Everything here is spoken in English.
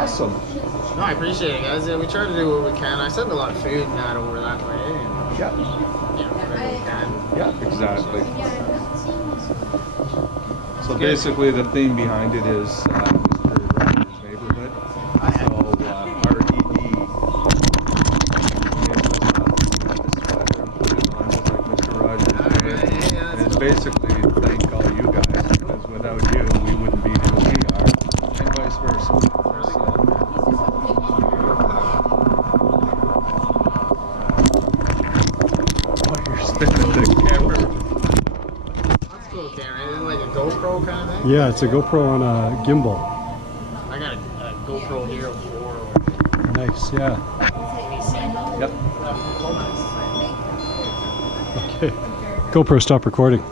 Awesome. No, I appreciate it, guys. Yeah, we try to do what we can. I send a lot of food and that over that way. And, Yeah. whatever we can. Yeah, exactly. So basically the theme behind it is Mr. Rogers' neighborhood. So our ED like Mr. Rogers did. And it's basically thank all you guys, because without you we wouldn't be who we are, and vice versa. You're spinning the camera. That's cool camera. Is it like a GoPro kind of thing? Yeah, it's a GoPro on a gimbal. I got a GoPro Hero 4. Nice, yeah. Yep. Okay. GoPro, stop recording.